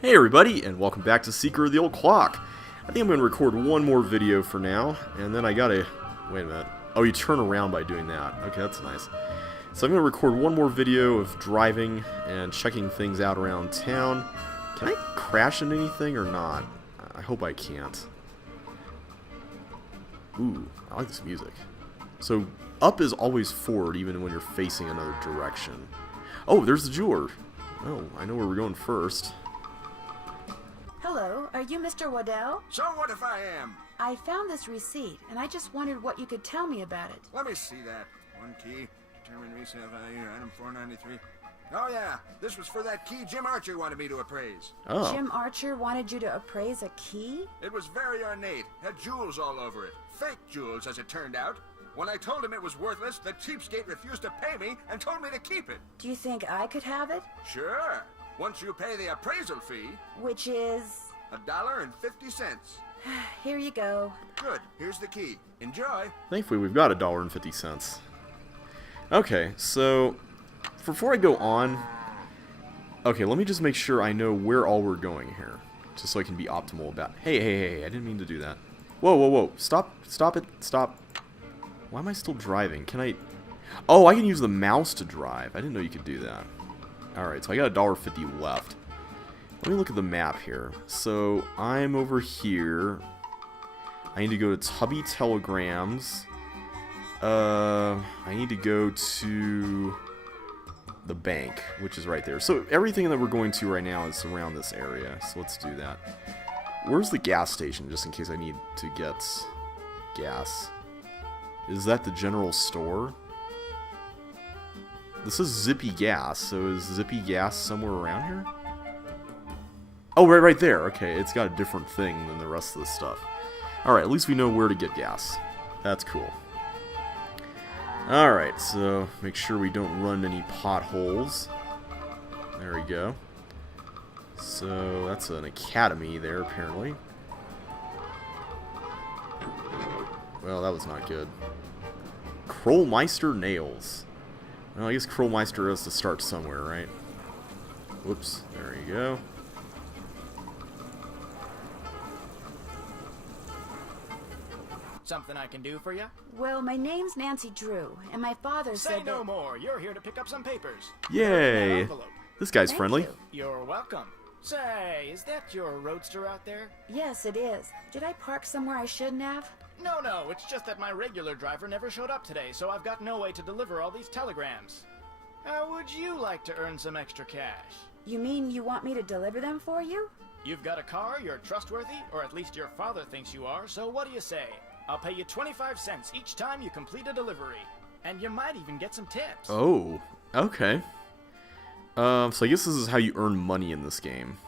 Hey everybody, and welcome back to Seeker of the Old Clock. I think I'm going to record one more video for now, and then I gotta... Wait a minute. Oh, you turn around by doing that. Okay, that's nice. So I'm going to record one more video of driving and checking things out around town. Can I crash into anything or not? I hope I can't. Ooh, I like this music. So, up is always forward, even when you're facing another direction. Oh, there's the jeweler. Oh, I know where we're going first. Hello, are you Mr. Waddell? So what if I am? I found this receipt, and I just wondered what you could tell me about it. Let me see that. One key, determined resale value, item 493. Oh yeah, this was for that key Jim Archer wanted me to appraise. Oh. Jim Archer wanted you to appraise a key? It was very ornate, had jewels all over it. Fake jewels, as it turned out. When I told him it was worthless, the cheapskate refused to pay me and told me to keep it. Do you think I could have it? Sure, once you pay the appraisal fee. Which is... $1.50. Here you go. Good, here's the key. Enjoy. Thankfully, we've got $1.50. Okay, so before I go on, okay, let me just make sure I know where all we're going here, just so I can be optimal about. Hey, I didn't mean to do that. Whoa, stop it, stop. Why am I still driving? Can I? Oh, I can use the mouse to drive. I didn't know you could do that. All right, so I got $1.50 left. Let me look at the map here. So I'm over here. I need to go to Tubby Telegrams. I need to go to the bank, which is right there. So everything that we're going to right now is around this area. So let's do that. Where's the gas station, just in case I need to get gas? Is that the general store? This is Zippy Gas, so is Zippy Gas somewhere around here? Oh, right there. Okay, it's got a different thing than the rest of the stuff. Alright, at least we know where to get gas. That's cool. Alright, so make sure we don't run any potholes. There we go. So that's an academy there, apparently. Well, that was not good. Krollmeister Nails. Well, I guess Krollmeister has to start somewhere, right? Whoops, there you go. Something I can do for you? Well, my name's Nancy Drew, and my father Say said no that... more. You're here to pick up some papers. Yay! Envelope. This guy's Thank friendly. you. You're welcome. Say, is that your roadster out there? Yes, it is. Did I park somewhere I shouldn't have? No, it's just that my regular driver never showed up today, so I've got no way to deliver all these telegrams. How would you like to earn some extra cash? You mean you want me to deliver them for you? You've got a car, you're trustworthy, or at least your father thinks you are, so what do you say? I'll pay you 25 cents each time you complete a delivery. And you might even get some tips. Oh, okay. So I guess this is how you earn money in this game.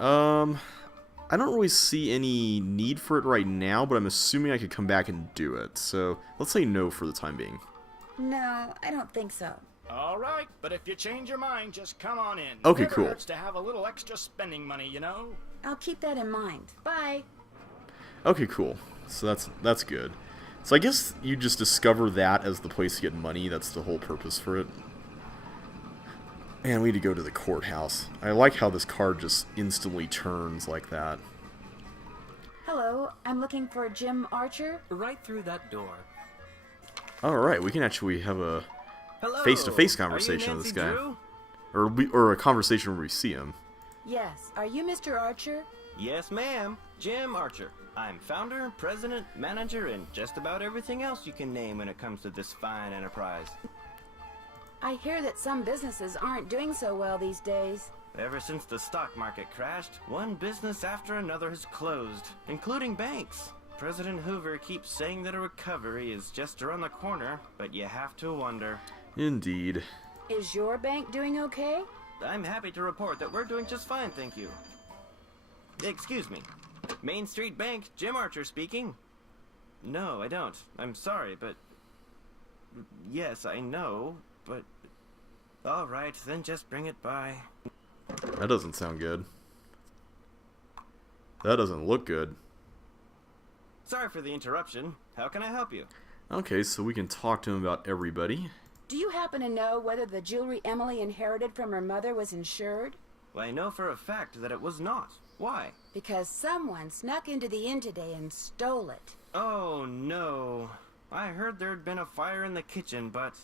I don't really see any need for it right now, but I'm assuming I could come back and do it. So let's say no for the time being. No, I don't think so. Alright, but if you change your mind, just come on in. Okay, Never cool. hurts to have a little extra spending money, you know? I'll keep that in mind. Bye. Okay, cool. So that's good. So I guess you just discover that as the place to get money. That's the whole purpose for it. Man, we need to go to the courthouse. I like how this car just instantly turns like that. Hello, I'm looking for Jim Archer. Right through that door. Alright, we can actually have a Hello. face-to-face Are you conversation with this Nancy guy. Drew? Or a conversation where we see him. Yes, are you Mr. Archer? Yes, ma'am. Jim Archer. I'm founder, president, manager, and just about everything else you can name when it comes to this fine enterprise. I hear that some businesses aren't doing so well these days. Ever since the stock market crashed, one business after another has closed, including banks. President Hoover keeps saying that a recovery is just around the corner, but you have to wonder. Indeed. Is your bank doing okay? I'm happy to report that we're doing just fine, thank you. Excuse me. Main Street Bank, Jim Archer speaking. No, I don't. I'm sorry, but... Yes, I know, but... Alright, then just bring it by. That doesn't sound good. That doesn't look good. Sorry for the interruption. How can I help you? Okay, so we can talk to him about everybody. Do you happen to know whether the jewelry Emily inherited from her mother was insured? Well, I know for a fact that it was not. Why? Because someone snuck into the inn today and stole it. Oh, no. I heard there'd been a fire in the kitchen, but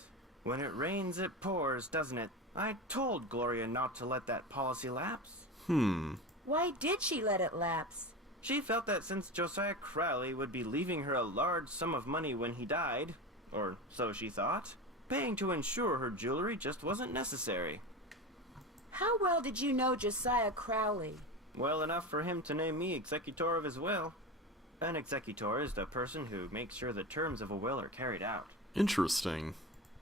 when it rains, it pours, doesn't it? I told Gloria not to let that policy lapse. Why did she let it lapse? She felt that since Josiah Crowley would be leaving her a large sum of money when he died, or so she thought, paying to insure her jewelry just wasn't necessary. How well did you know Josiah Crowley? Well enough for him to name me executor of his will. An executor is the person who makes sure the terms of a will are carried out. Interesting.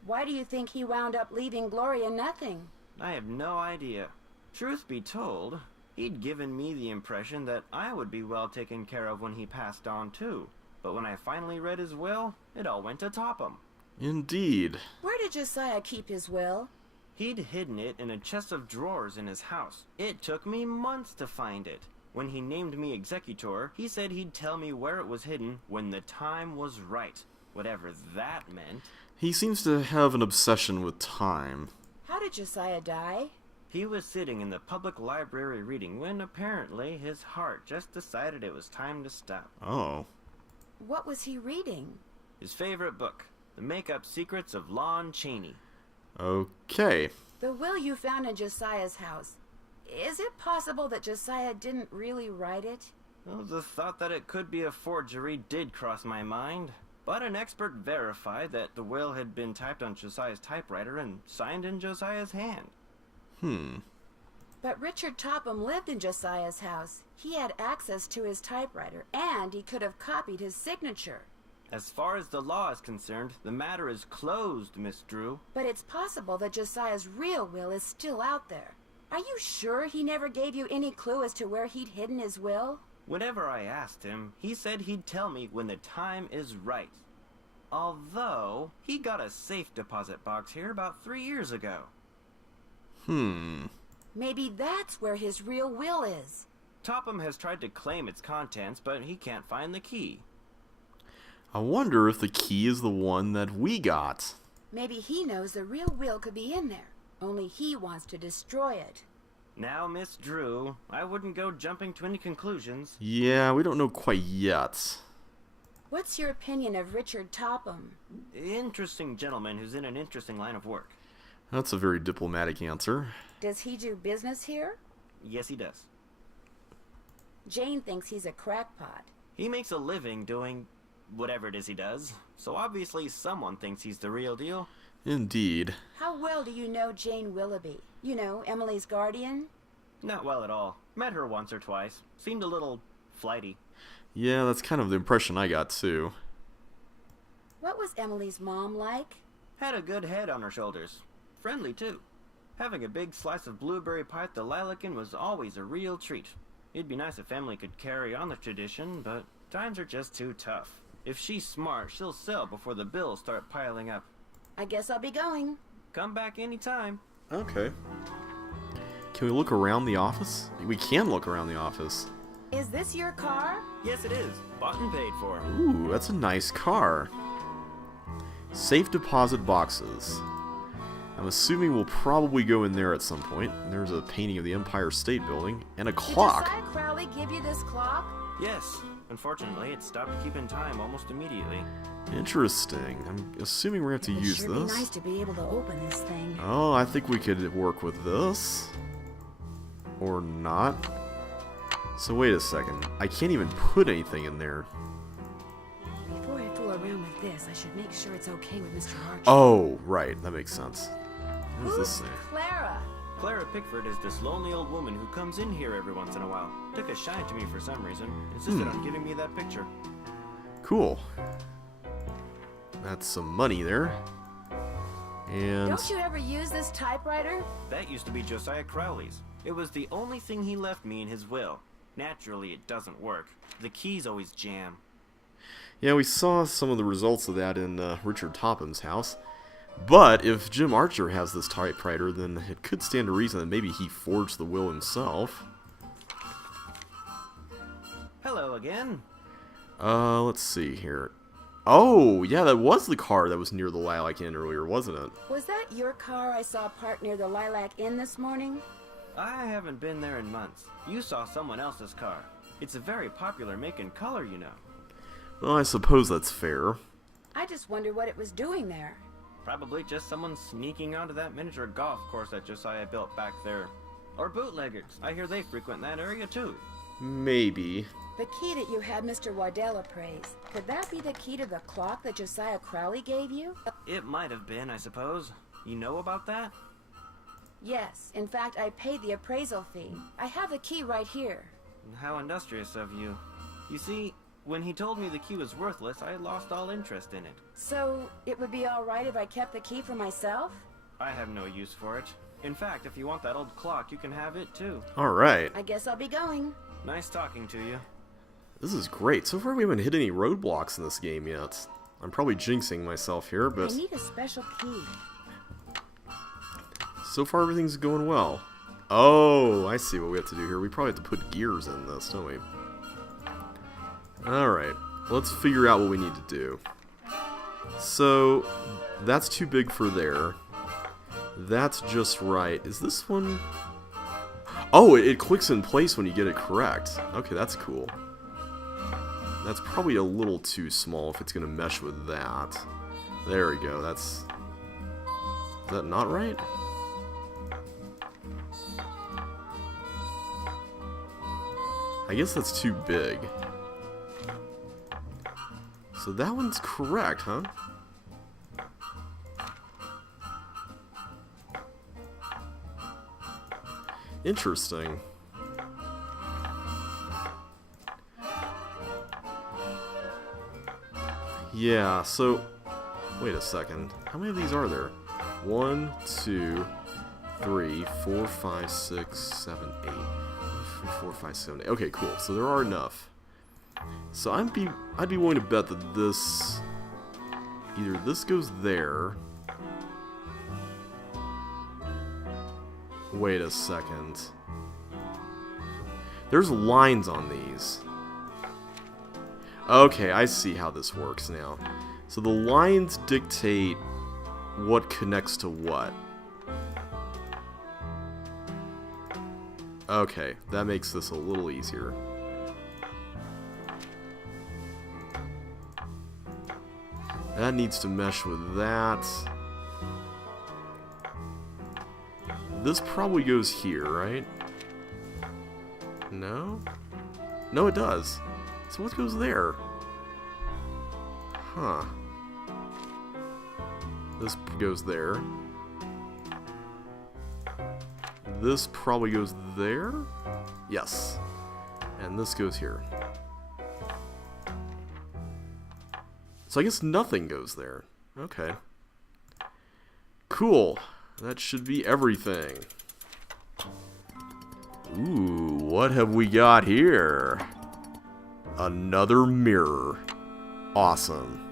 Why do you think he wound up leaving Gloria nothing? I have no idea. Truth be told, he'd given me the impression that I would be well taken care of when he passed on too. But when I finally read his will, it all went to Topham. Indeed. Where did Josiah keep his will? He'd hidden it in a chest of drawers in his house. It took me months to find it. When he named me executor, he said he'd tell me where it was hidden when the time was right. Whatever that meant. He seems to have an obsession with time. How did Josiah die? He was sitting in the public library reading when apparently his heart just decided it was time to stop. Oh. What was he reading? His favorite book, The Make-Up Secrets of Lon Chaney. Okay. The will you found in Josiah's house. Is it possible that Josiah didn't really write it? Well, the thought that it could be a forgery did cross my mind. But an expert verified that the will had been typed on Josiah's typewriter and signed in Josiah's hand. But Richard Topham lived in Josiah's house. He had access to his typewriter, and he could have copied his signature. As far as the law is concerned, the matter is closed, Miss Drew. But it's possible that Josiah's real will is still out there. Are you sure he never gave you any clue as to where he'd hidden his will? Whenever I asked him, he said he'd tell me when the time is right. Although, he got a safe deposit box here about 3 years ago. Maybe that's where his real will is. Topham has tried to claim its contents, but he can't find the key. I wonder if the key is the one that we got. Maybe he knows the real will could be in there. Only he wants to destroy it. Now, Miss Drew, I wouldn't go jumping to any conclusions. Yeah, we don't know quite yet. What's your opinion of Richard Topham? Interesting gentleman who's in an interesting line of work. That's a very diplomatic answer. Does he do business here? Yes, he does. Jane thinks he's a crackpot. He makes a living doing whatever it is he does, so obviously someone thinks he's the real deal. Indeed. How well do you know Jane Willoughby? You know, Emily's guardian? Not well at all. Met her once or twice. Seemed a little flighty. Yeah, that's kind of the impression I got too. What was Emily's mom like? Had a good head on her shoulders. Friendly, too. Having a big slice of blueberry pie at the Lilacan was always a real treat. It'd be nice if family could carry on the tradition, but times are just too tough. If she's smart, she'll sell before the bills start piling up. I guess I'll be going. Come back anytime. Okay. Can we look around the office? We can look around the office. Is this your car? Yes, it is. Bought and paid for. Ooh, that's a nice car. Safe deposit boxes. I'm assuming we'll probably go in there at some point. There's a painting of the Empire State Building and a clock. Did Josiah Crowley give you this clock? Yes. Unfortunately, it stopped keeping time almost immediately. Interesting. I'm assuming we're going to have to use It'd this. be nice to be able to open this thing. Oh, I think we could work with this. Or not. So wait a second. I can't even put anything in there. Before I fool around with this, I should make sure it's okay with Mr. Archer. Oh, right. That makes sense. What does this Who's say? Clara? Clara Pickford is this lonely old woman who comes in here every once in a while. Took a shine to me for some reason. Insisted on giving me that picture. Cool. That's some money there. And Don't you ever use this typewriter? That used to be Josiah Crowley's. It was the only thing he left me in his will. Naturally, it doesn't work. The keys always jam. yeah, we saw some of the results of that in Richard Topham's house. But if Jim Archer has this typewriter, then it could stand to reason that maybe he forged the will himself. Hello again. Let's see here. Oh, yeah, that was the car that was near the Lilac Inn earlier, wasn't it? Was that your car I saw parked near the Lilac Inn this morning? I haven't been there in months. You saw someone else's car. It's a very popular make and color, you know. Well, I suppose that's fair. I just wonder what it was doing there. Probably just someone sneaking onto that miniature golf course that Josiah built back there. Or bootleggers. I hear they frequent that area too. Maybe. The key that you had Mr. Waddell appraise, could that be the key to the clock that Josiah Crowley gave you? It might have been, I suppose. You know about that? Yes. In fact, I paid the appraisal fee. I have the key right here. How industrious of you. You see, when he told me the key was worthless, I lost all interest in it. So, it would be all right if I kept the key for myself? I have no use for it. In fact, if you want that old clock, you can have it too. Alright. I guess I'll be going. Nice talking to you. This is great. So far we haven't hit any roadblocks in this game yet. I'm probably jinxing myself here, but I need a special key. so far everything's going well. Oh, I see what we have to do here. We probably have to put gears in this, don't we? Alright, let's figure out what we need to do. So, that's too big for there. That's just right. Is this one... Oh, it clicks in place when you get it correct. Okay, that's cool. That's probably a little too small if it's going to mesh with that. There we go, that's... Is that not right? I guess that's too big. So that one's correct, huh? Interesting. Yeah, so... Wait a second. How many of these are there? 1, 2, 3, 4, 5, 6, 7, 8. 4, 5, 7, 8. Okay, cool. So there are enough. So I'd be willing to bet that this... Either this goes there... Wait a second. There's lines on these. Okay, I see how this works now. So the lines dictate what connects to what. Okay, that makes this a little easier. That needs to mesh with that. This probably goes here, right? No? No, it does. So what goes there? Huh. This goes there. This probably goes there? Yes. And this goes here. So I guess nothing goes there. Okay. Cool. That should be everything. Ooh, what have we got here? Another mirror. Awesome.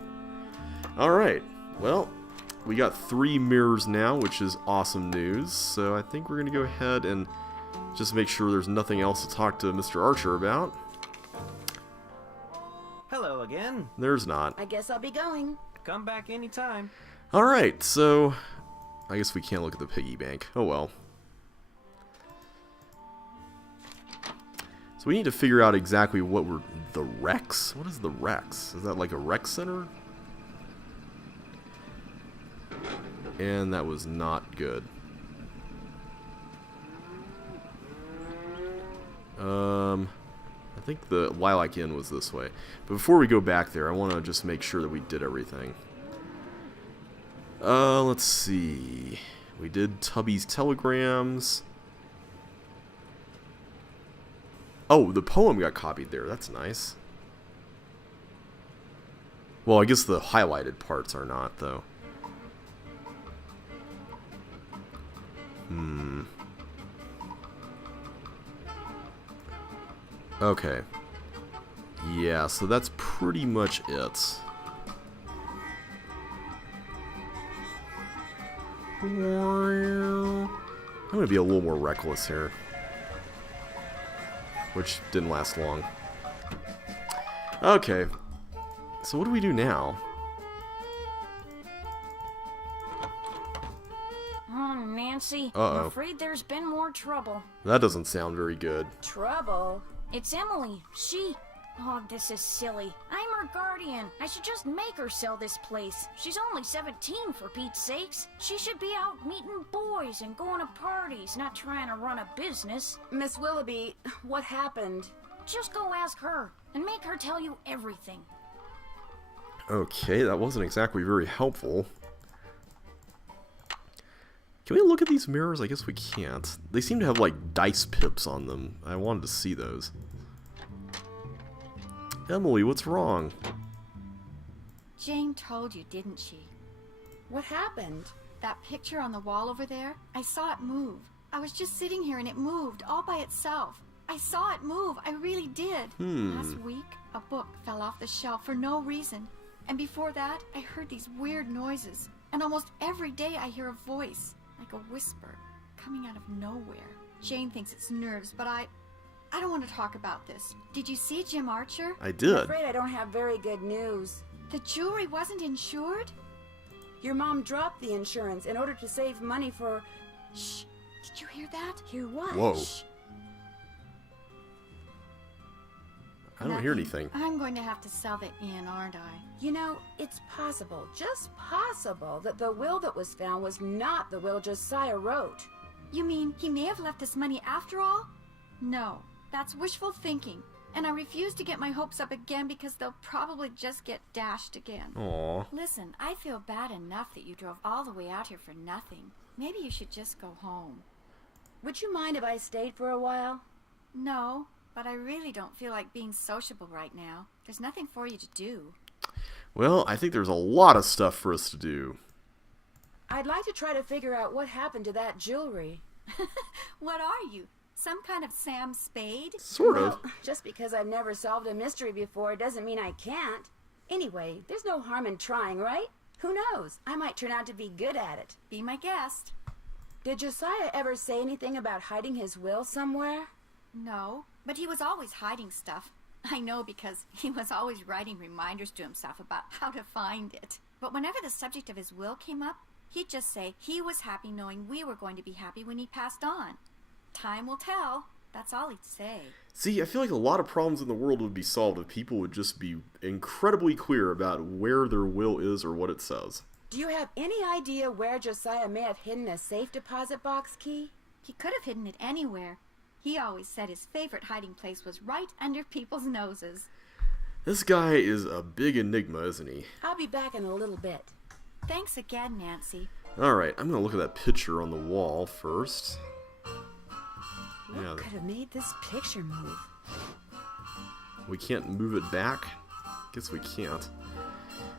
Alright, well, we got 3 mirrors now, which is awesome news. So I think we're going to go ahead and just make sure there's nothing else to talk to Mr. Archer about. Hello again. There's not. I guess I'll be going. Come back anytime. Alright, so I guess we can't look at the piggy bank. Oh well. So we need to figure out exactly what we're... The Rex? What is the Rex? Is that like a rec center? And that was not good. I think the Lilac Inn was this way. But before we go back there, I want to just make sure that we did everything. Let's see. We did Tubby's telegrams. Oh, the poem got copied there. That's nice. Well, I guess the highlighted parts are not, though. Okay. Yeah, so that's pretty much it. I'm gonna be a little more reckless here. Which didn't last long. Okay. So what do we do now? Nancy. Uh-oh. I'm afraid there's been more trouble. That doesn't sound very good. Trouble? It's Emily. Oh, this is silly. I'm her guardian. I should just make her sell this place. She's only 17, for Pete's sakes. She should be out meeting boys and going to parties, not trying to run a business. Miss Willoughby, what happened? Just go ask her, and make her tell you everything. Okay, that wasn't exactly very helpful. Can we look at these mirrors? I guess we can't. They seem to have, like, dice pips on them. I wanted to see those. Emily, what's wrong? Jane told you, didn't she? What happened? That picture on the wall over there, I saw it move. I was just sitting here and it moved all by itself. I saw it move, I really did. Last week, a book fell off the shelf for no reason. And before that, I heard these weird noises. And almost every day I hear a voice, like a whisper, coming out of nowhere. Jane thinks it's nerves, but I don't want to talk about this. Did you see Jim Archer? I I'm did. afraid I don't have very good news. The jewelry wasn't insured? Your mom dropped the insurance in order to save money for... Shh. Did you hear that? Hear what? Whoa. Shh. I don't hear anything. I'm going to have to sell the inn, aren't I? You know, it's possible, just possible, that the will that was found was not the will Josiah wrote. You mean he may have left us money after all? No, that's wishful thinking. And I refuse to get my hopes up again because they'll probably just get dashed again. Aw. Listen, I feel bad enough that you drove all the way out here for nothing. Maybe you should just go home. Would you mind if I stayed for a while? No, but I really don't feel like being sociable right now. There's nothing for you to do. Well, I think there's a lot of stuff for us to do. I'd like to try to figure out what happened to that jewelry. What are you? Some kind of Sam Spade? Sort of. Well, just because I've never solved a mystery before doesn't mean I can't. Anyway, there's no harm in trying, right? Who knows? I might turn out to be good at it. Be my guest. Did Josiah ever say anything about hiding his will somewhere? No, but he was always hiding stuff. I know because he was always writing reminders to himself about how to find it. But whenever the subject of his will came up, he'd just say he was happy knowing we were going to be happy when he passed on. Time will tell. That's all he'd say. See, I feel like a lot of problems in the world would be solved if people would just be incredibly clear about where their will is or what it says. Do you have any idea where Josiah may have hidden a safe deposit box key? He could have hidden it anywhere. He always said his favorite hiding place was right under people's noses. This guy is a big enigma, isn't he? I'll be back in a little bit. Thanks again, Nancy. Alright, I'm gonna look at that picture on the wall first. What Yeah, could have made this picture move? we can't move it back? Guess we can't.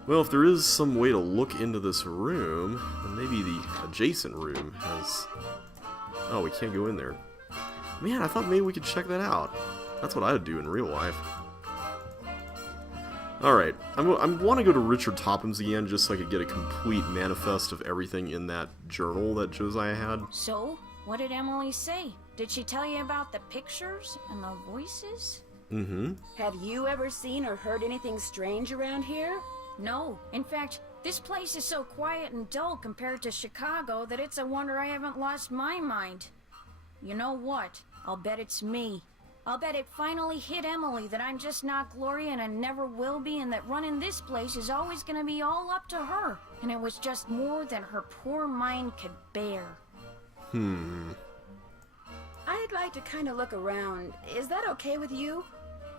Well, if there is some way to look into this room, then maybe the adjacent room has... Oh, we can't go in there. Man, I thought maybe we could check that out. That's what I would do in real life. Alright, I want to go to Richard Topham's again just so I could get a complete manifest of everything in that journal that Josiah had. So, what did Emily say? Did she tell you about the pictures and the voices? Mm-hmm. Have you ever seen or heard anything strange around here? No. In fact, this place is so quiet and dull compared to Chicago that it's a wonder I haven't lost my mind. You know what? I'll bet it's me. I'll bet it finally hit Emily that I'm just not Gloria and never will be, and that running this place is always gonna be all up to her. And it was just more than her poor mind could bear. I'd like to kind of look around. Is that okay with you?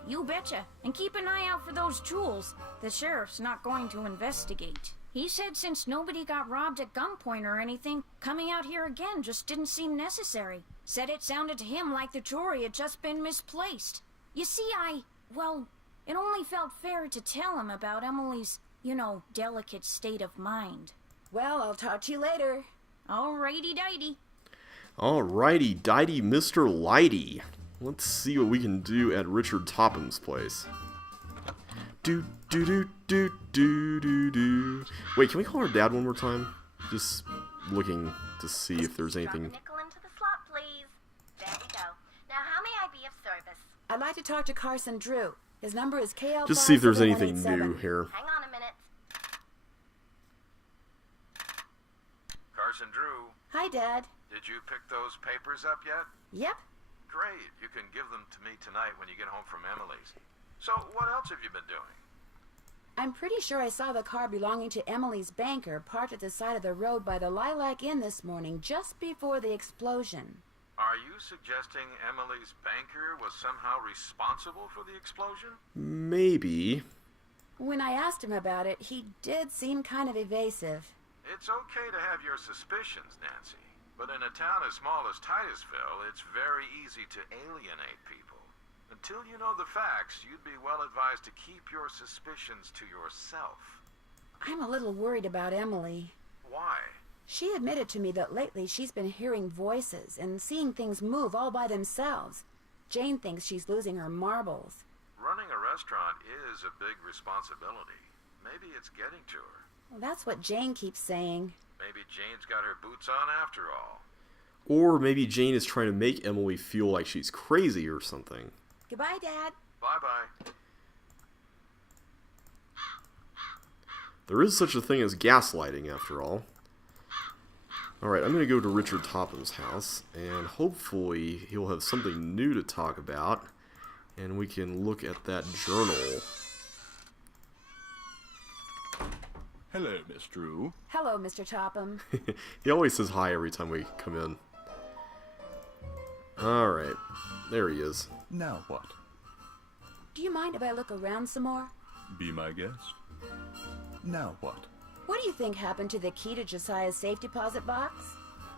You betcha. And keep an eye out for those jewels. The sheriff's not going to investigate. He said since nobody got robbed at gunpoint or anything, coming out here again just didn't seem necessary. Said it sounded to him like the jewelry had just been misplaced. You see, well, it only felt fair to tell him about Emily's, delicate state of mind. Well, I'll talk to you later. Alrighty-dighty. Alrighty-dighty, Mr. Lighty. Let's see what we can do at Richard Topham's place. Do-do-do-do-do-do-do. Wait, can we call her dad one more time? Just looking to see if there's anything... Drop a nickel into the slot, please. There we go. Now, how may I be of service? I'd like to talk to Carson Drew. His number is KL. Just see if there's anything new here. Hang on a minute. Carson Drew, Hi, Dad. did Did you pick those papers up yet? Yep. Great. You can give them to me tonight when you get home from Emily's. So, what else have you been doing? I'm pretty sure I saw the car belonging to Emily's banker parked at the side of the road by the Lilac Inn this morning, just before the explosion. Are you suggesting Emily's banker was somehow responsible for the explosion? Maybe. When I asked him about it, he did seem kind of evasive. It's okay to have your suspicions, Nancy. But in a town as small as Titusville, it's very easy to alienate people. Until you know the facts, you'd be well advised to keep your suspicions to yourself. I'm a little worried about Emily. Why? She admitted to me that lately she's been hearing voices and seeing things move all by themselves. Jane thinks she's losing her marbles. Running a restaurant is a big responsibility. Maybe it's getting to her. Well, that's what Jane keeps saying. Maybe Jane's got her boots on after all. Or maybe Jane is trying to make Emily feel like she's crazy or something. Goodbye, Dad. Bye-bye. There is such a thing as gaslighting, after all. Alright, I'm going to go to Richard Topham's house, and hopefully he'll have something new to talk about, and we can look at that journal. Hello, Miss Drew. Hello, Mr. Topham. He always says hi every time we come in. Alright, there he is. Now what? Do you mind if I look around some more? Be my guest. Now what? What do you think happened to the key to Josiah's safe deposit box?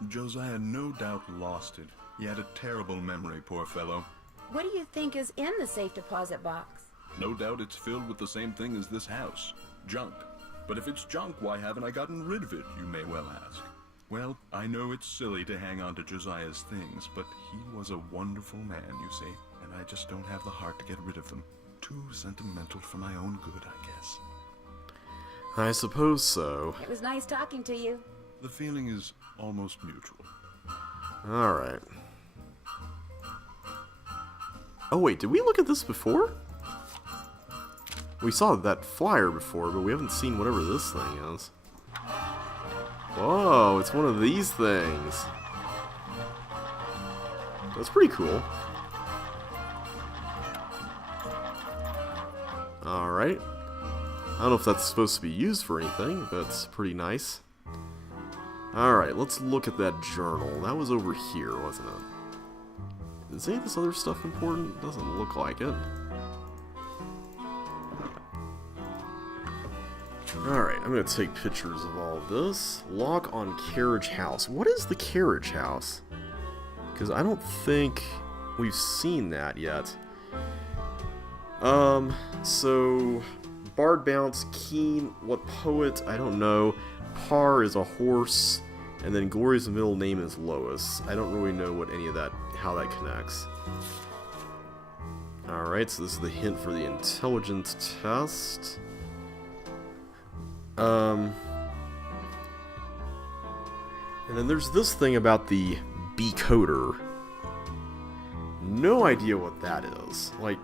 Josiah no doubt lost it. He had a terrible memory, poor fellow. What do you think is in the safe deposit box? No doubt it's filled with the same thing as this house. Junk. But if it's junk, why haven't I gotten rid of it, you may well ask. Well, I know it's silly to hang on to Josiah's things, but he was a wonderful man, you see, and I just don't have the heart to get rid of them. Too sentimental for my own good, I guess. I suppose so. It was nice talking to you. The feeling is almost mutual. Alright. Oh wait, did we look at this before? We saw that flyer before, but we haven't seen whatever this thing is. Whoa, it's one of these things. That's pretty cool. Alright. I don't know if that's supposed to be used for anything, but it's pretty nice. Alright, let's look at that journal. That was over here, wasn't it? Is any of this other stuff important? Doesn't look like it. Alright, I'm going to take pictures of all of this. Lock on carriage house. What is the carriage house? Because I don't think we've seen that yet. So... Bard Bounce, Keen, what poet? I don't know. Parr is a horse. And then Glory's middle name is Lois. I don't really know what any of that, how that connects. Alright, so this is the hint for the intelligence test. And then there's this thing about the becoder. No idea what that is. Like,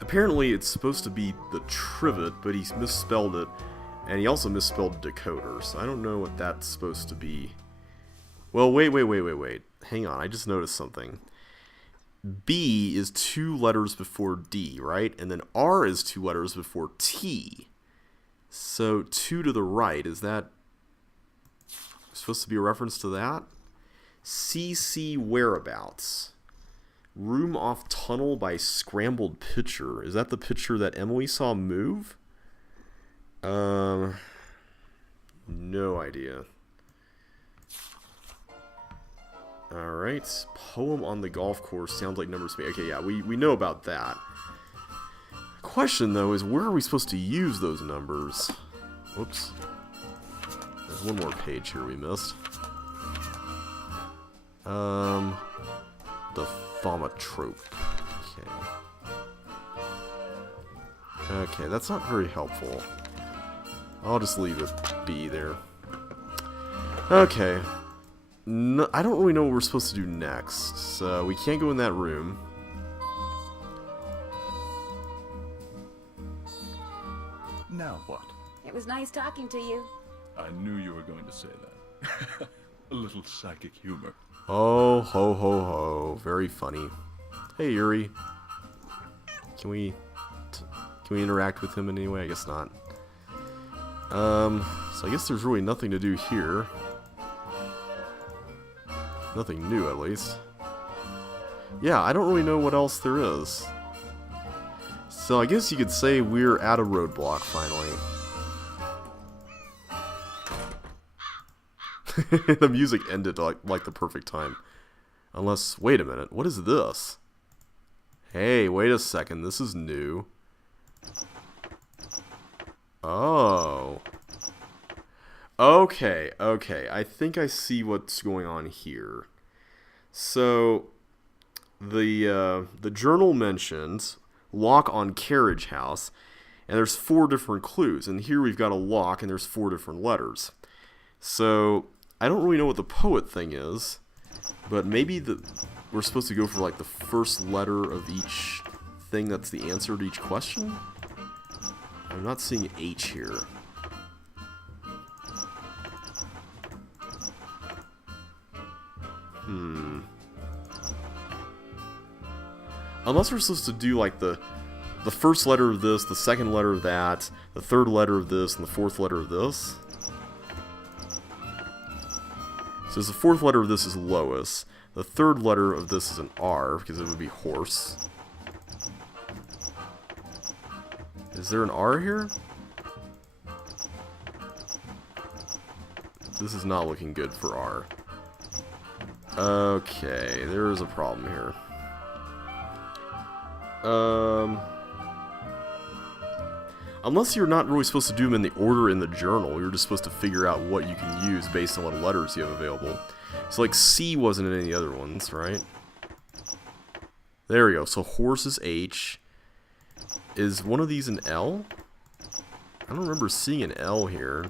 apparently it's supposed to be the trivet, but he's misspelled it. And he also misspelled decoder, so I don't know what that's supposed to be. Well, wait. Hang on, I just noticed something. B is 2 letters before D, right? And then R is 2 letters before T. So 2 to the right, is that supposed to be a reference to that? CC whereabouts. Room off tunnel by scrambled pitcher. Is that the pitcher that Emily saw move? No idea. Alright. Poem on the golf course sounds like numbers. Okay, yeah, we know about that. Question, though, is where are we supposed to use those numbers? Whoops. There's one more page here we missed. The thaumatrope. Okay, that's not very helpful. I'll just leave it be there. Okay. No, I don't really know what we're supposed to do next, so we can't go in that room. Now what? It was nice talking to you. I knew you were going to say that. A little psychic humor. Oh, ho, ho, ho. Very funny. Hey, Yuri. Can we interact with him in any way? I guess not. So I guess there's really nothing to do here. Nothing new, at least. Yeah, I don't really know what else there is. So I guess you could say we're at a roadblock, finally. The music ended like the perfect time. Unless, wait a minute, what is this? Hey, wait a second, this is new. Oh. Okay, I think I see what's going on here. So, the journal mentions lock on carriage house, and there's 4 different clues, and here we've got a lock, and there's 4 different letters. So, I don't really know what the poet thing is, but maybe we're supposed to go for like the first letter of each thing that's the answer to each question? I'm not seeing H here. Unless we're supposed to do like the first letter of this, the second letter of that, the third letter of this, and the fourth letter of this. So the fourth letter of this is Lois. The third letter of this is an R, because it would be horse. Is there an R here? This is not looking good for R. Okay, there is a problem here. Unless you're not really supposed to do them in the order in the journal, you're just supposed to figure out what you can use based on what letters you have available. So like C wasn't in any other ones, right? There we go. So horse is H. Is one of these an L? I don't remember seeing an L here.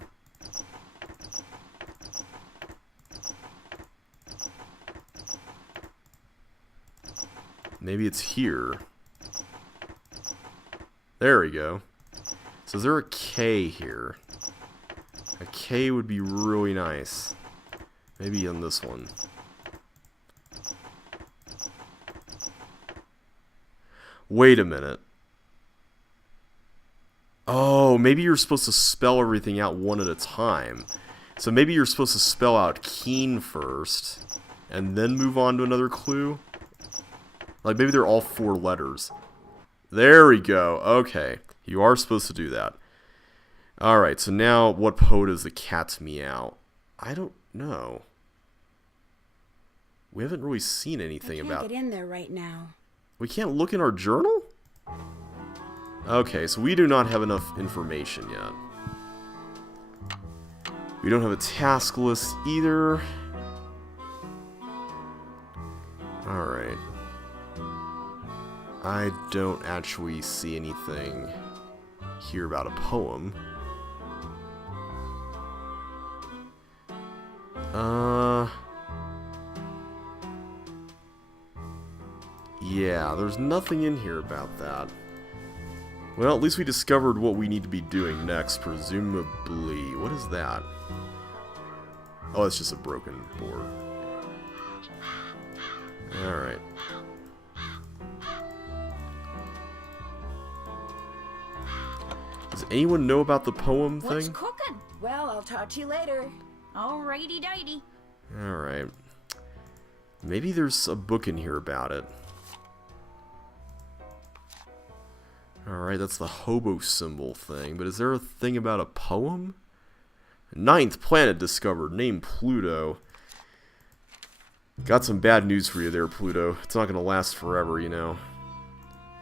Maybe it's here. There we go. So is there a K here? A K would be really nice. Maybe on this one. Wait a minute. Oh, maybe you're supposed to spell everything out one at a time. So maybe you're supposed to spell out keen first, and then move on to another clue? Like maybe they're all 4 letters. There we go. Okay. You are supposed to do that. Alright, so now what poet is the cat's meow? I don't know. We haven't really seen anything about... I can't get in there right now. We can't look in our journal? Okay, so we do not have enough information yet. We don't have a task list either. Alright. I don't actually see anything here about a poem. Yeah, there's nothing in here about that. Well, at least we discovered what we need to be doing next, presumably. What is that? Oh, it's just a broken board. Alright. Does anyone know about the poem thing? What's cooking? Well, I'll talk to you later. Alrighty dighty. Alright. Maybe there's a book in here about it. Alright, that's the hobo symbol thing. But is there a thing about a poem? 9th planet discovered. Named Pluto. Got some bad news for you there, Pluto. It's not going to last forever, you know.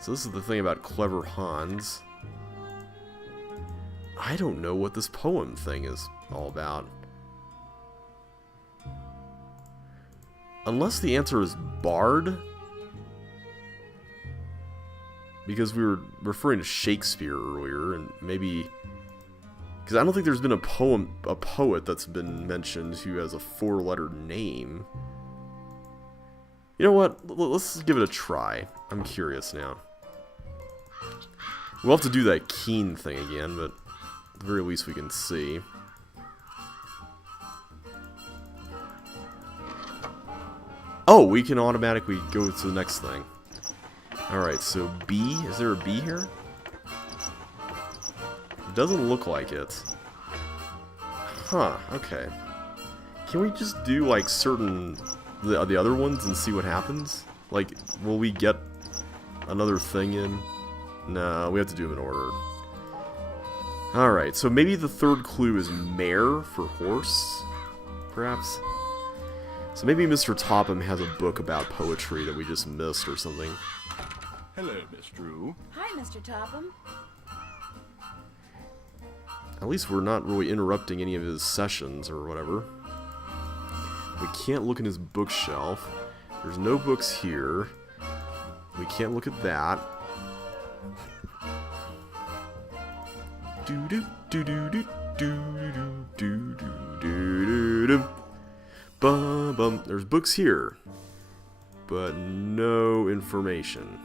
So this is the thing about clever Hans. I don't know what this poem thing is all about. Unless the answer is Bard? Because we were referring to Shakespeare earlier, and maybe... Because I don't think there's been a poet that's been mentioned who has a 4-letter name. You know what? Let's give it a try. I'm curious now. We'll have to do that keen thing again, but at the very least we can see. Oh, we can automatically go to the next thing. Alright, so B. Is there a B here? It doesn't look like it. Huh, okay. Can we just do, like, certain... the other ones and see what happens? Like, will we get another thing in? No, we have to do them in order. Alright, so maybe the third clue is mare for horse, perhaps? So maybe Mr. Topham has a book about poetry that we just missed or something. Hello, Miss Drew. Hi, Mr. Topham. At least we're not really interrupting any of his sessions or whatever. We can't look in his bookshelf. There's no books here. We can't look at that. Bum bum. There's books here, but no information.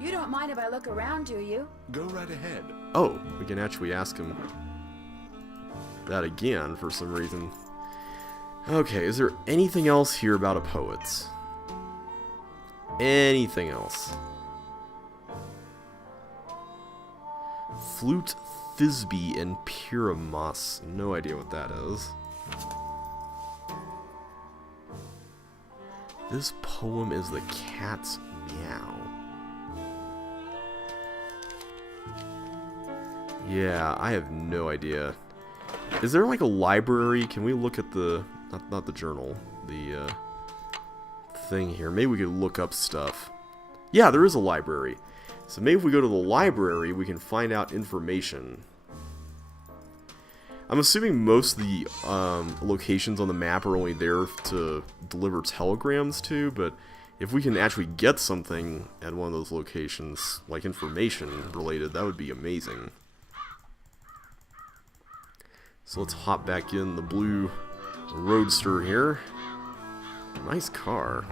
You don't mind if I look around, do you? Go right ahead. Oh, we can actually ask him that again for some reason. Okay, is there anything else here about a poet? Anything else? Flute, Thisbe, and Pyramus. No idea what that is. This poem is the cat's meow. Yeah, I have no idea. Is there like a library? Can we look at the... Not the journal. The thing here. Maybe we could look up stuff. Yeah, there is a library. So maybe if we go to the library, we can find out information. I'm assuming most of the locations on the map are only there to deliver telegrams to, but if we can actually get something at one of those locations, like information related, that would be amazing. So let's hop back in the blue roadster here. Nice car.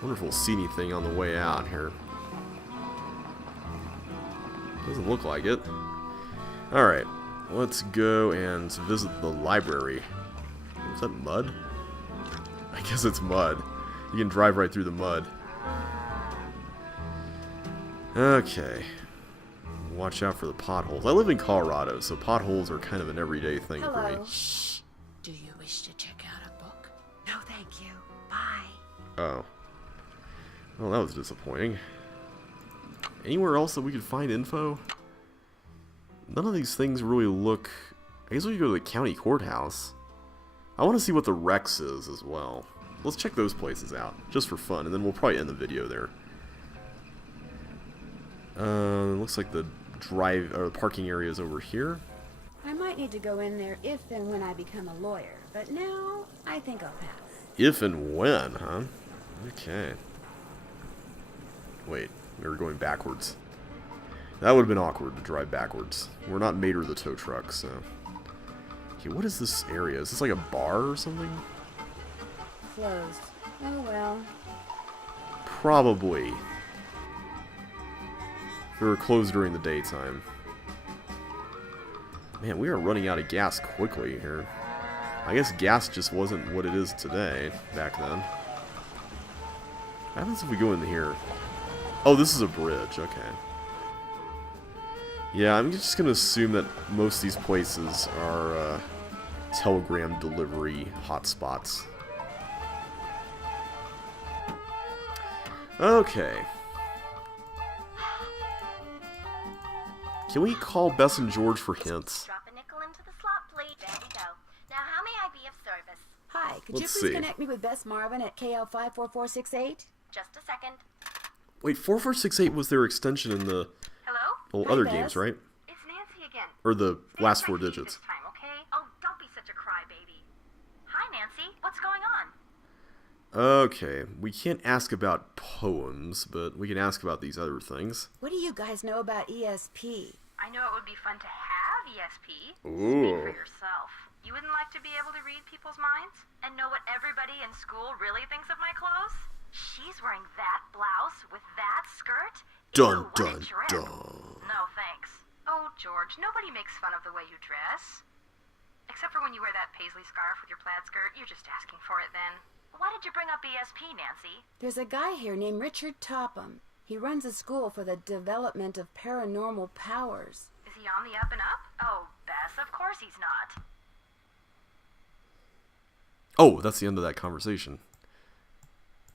Wonder if we'll see anything on the way out here. Doesn't look like it. Alright, let's go and visit the library. Is that mud? I guess it's mud. You can drive right through the mud. Okay. Watch out for the potholes. I live in Colorado, so potholes are kind of an everyday thing for me. Hello. Shh. Do you wish to check out a book? No, thank you. Bye. Oh. Well, that was disappointing. Anywhere else that we could find info? None of these things really look... I guess we could go to the county courthouse. I want to see what the Rex is as well. Let's check those places out, just for fun, and then we'll probably end the video there. Looks like the parking area is over here. I might need to go in there if and when I become a lawyer, but now I think I'll pass. If and when, huh? Okay. Wait, we were going backwards. That would have been awkward to drive backwards. We're not Mater the tow truck, so... Okay, what is this area? Is this like a bar or something? Closed. Oh well. Probably. We were closed during the daytime. Man, we are running out of gas quickly here. I guess gas just wasn't what it is today, back then. What happens if we go in here? Oh, this is a bridge, okay. Yeah, I'm just gonna assume that most of these places are telegram delivery hotspots. Okay. Can we call Bess and George for hints? Drop a nickel into the slot, please. There we go. Now, how may I be of service? Hi, could Let's you please see. connect me with Bess Marvin at KL54468? Just a second. Wait, 4468 was their extension in the Hello? other Bess. games, right? It's Nancy again. Or the Say last it 4 like you digits. This time, okay? Oh, don't be such a crybaby. Hi, Nancy. What's going on? Okay, we can't ask about poems, but we can ask about these other things. What do you guys know about ESP? I know it would be fun to have ESP. Ooh. Speak for yourself. You wouldn't like to be able to read people's minds and know what everybody in school really thinks of my clothes? She's wearing that blouse with that skirt? Dun, Ew, what dun, a trip. dun. No, thanks. Oh, George, nobody makes fun of the way you dress. Except for when you wear that paisley scarf with your plaid skirt. You're just asking for it then. Why did you bring up ESP, Nancy? There's a guy here named Richard Topham. He runs a school for the development of paranormal powers. Is he on the up and up? Oh, Bess, of course he's not. Oh, that's the end of that conversation.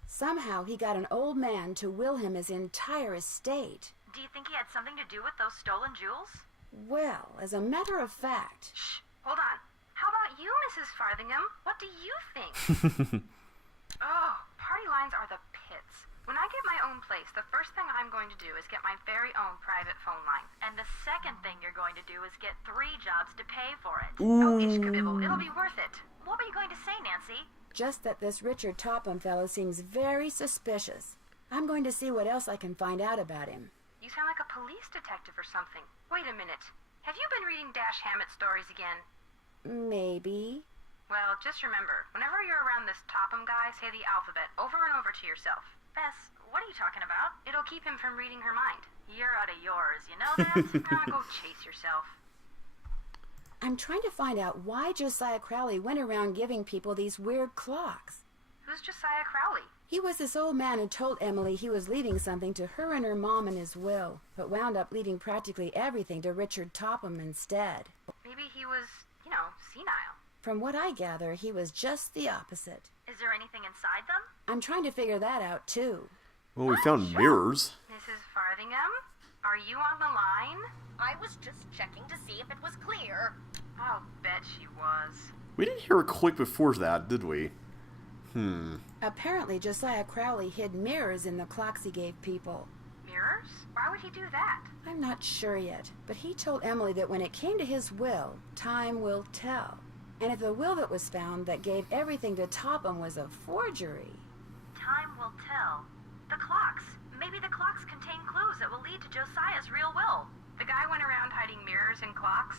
Somehow he got an old man to will him his entire estate. Do you think he had something to do with those stolen jewels? Well, as a matter of fact... Shh, hold on. How about you, Mrs. Farthingham? What do you think? Oh, party lines are the pits. When I get my own place, the first thing I'm going to do is get my very own private phone line. And the second thing you're going to do is get 3 jobs to pay for it. Oh, Ishkabibble, it'll be worth it. What were you going to say, Nancy? Just that this Richard Topham fellow seems very suspicious. I'm going to see what else I can find out about him. You sound like a police detective or something. Wait a minute. Have you been reading Dash Hammett stories again? Maybe. Well, just remember, whenever you're around this Topham guy, say the alphabet over and over to yourself. Bess, what are you talking about? It'll keep him from reading her mind. You're out of yours, you know that? Now go chase yourself. I'm trying to find out why Josiah Crowley went around giving people these weird clocks. Who's Josiah Crowley? He was this old man who told Emily he was leaving something to her and her mom in his will, but wound up leaving practically everything to Richard Topham instead. Maybe he was, senile. From what I gather, he was just the opposite. Is there anything inside them? I'm trying to figure that out, too. Well, we found mirrors. Mrs. Farthingham, are you on the line? I was just checking to see if it was clear. I'll bet she was. We didn't hear a click before that, did we? Apparently, Josiah Crowley hid mirrors in the clocks he gave people. Mirrors? Why would he do that? I'm not sure yet, but he told Emily that when it came to his will, time will tell. And if the will that was found that gave everything to Topham was a forgery... Time will tell. The clocks. Maybe the clocks contain clues that will lead to Josiah's real will. The guy went around hiding mirrors and clocks?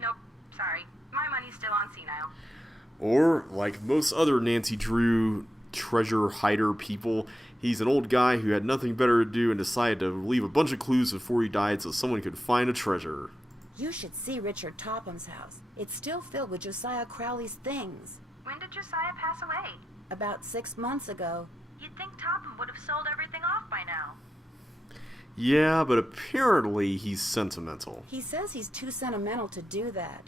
Nope. Sorry. My money's still on senile. Or, like most other Nancy Drew treasure hider people, he's an old guy who had nothing better to do and decided to leave a bunch of clues before he died so someone could find a treasure. You should see Richard Topham's house. It's still filled with Josiah Crowley's things. When did Josiah pass away? About 6 months ago. You'd think Topham would have sold everything off by now. Yeah, but apparently he's sentimental. He says he's too sentimental to do that.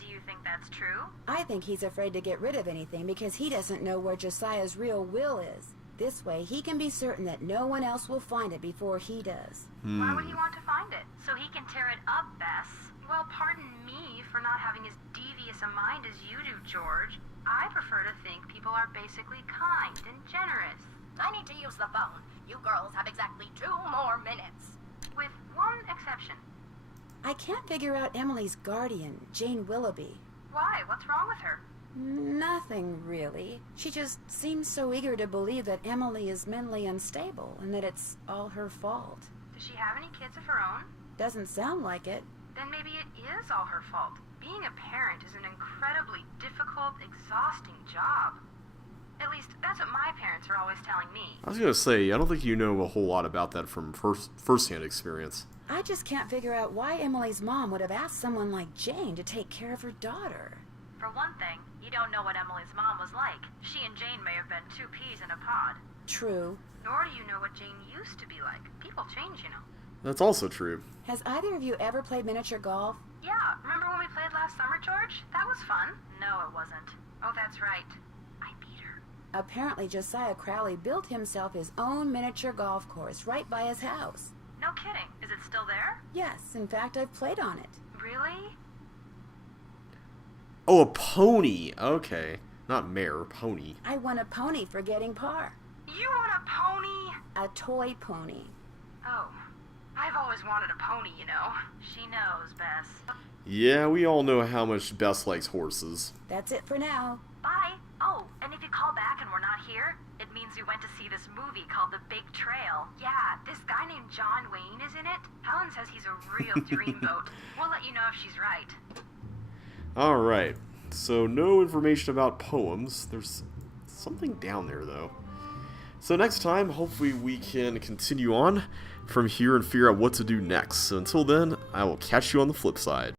Do you think that's true? I think he's afraid to get rid of anything because he doesn't know where Josiah's real will is. This way, he can be certain that no one else will find it before he does. Why would he want to find it? So he can tear it up, Bess. Well, pardon me for not having as devious a mind as you do, George. I prefer to think people are basically kind and generous. I need to use the phone. You girls have exactly 2 more minutes. With one exception. I can't figure out Emily's guardian, Jane Willoughby. Why? What's wrong with her? Nothing, really. She just seems so eager to believe that Emily is mentally unstable and that it's all her fault. Does she have any kids of her own? Doesn't sound like it. Then maybe it is all her fault. Being a parent is an incredibly difficult, exhausting job. At least, that's what my parents are always telling me. I was going to say, I don't think you know a whole lot about that from first-hand experience. I just can't figure out why Emily's mom would have asked someone like Jane to take care of her daughter. For one thing, you don't know what Emily's mom was like. She and Jane may have been 2 peas in a pod. True. Nor do you know what Jane used to be like. People change, you know. That's also true. Has either of you ever played miniature golf? Yeah, remember when we played last summer, George? That was fun. No, it wasn't. Oh, that's right. I beat her. Apparently, Josiah Crowley built himself his own miniature golf course right by his house. No kidding. Is it still there? Yes, in fact, I've played on it. Really? Oh, a pony. Okay. Not mare, pony. I won a pony for getting par. You want a pony? A toy pony. Oh. I've always wanted a pony, you know. She knows, Bess. Yeah, we all know how much Bess likes horses. That's it for now. Bye. Oh, and if you call back and we're not here, it means we went to see this movie called The Big Trail. Yeah, this guy named John Wayne is in it. Helen says he's a real dreamboat. We'll let you know if she's right. Alright, so no information about poems. There's something down there, though. So next time, hopefully we can continue on from here and figure out what to do next. So until then, I will catch you on the flip side.